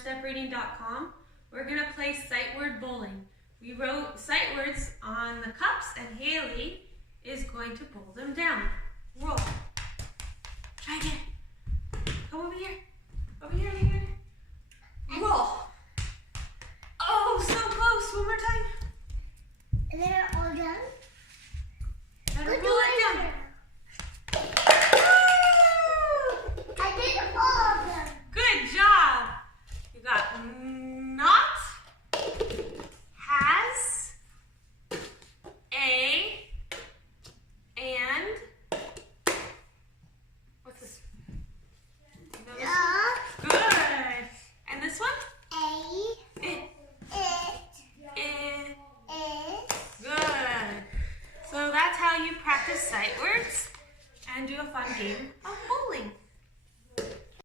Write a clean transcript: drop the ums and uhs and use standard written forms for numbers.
firststepreading.com. We're going to play sight word bowling. We wrote sight words on the cups and Haley is going to bowl them down. Roll. Try again. Come over here. Over here, over here. Roll. Oh, so close. One more time. And then they're all done? And roll it down. I did all of them. Good job. You got not, has, a, and, what's this? You know this one? Good. And this one? Good. So that's how you practice sight words and do a fun game of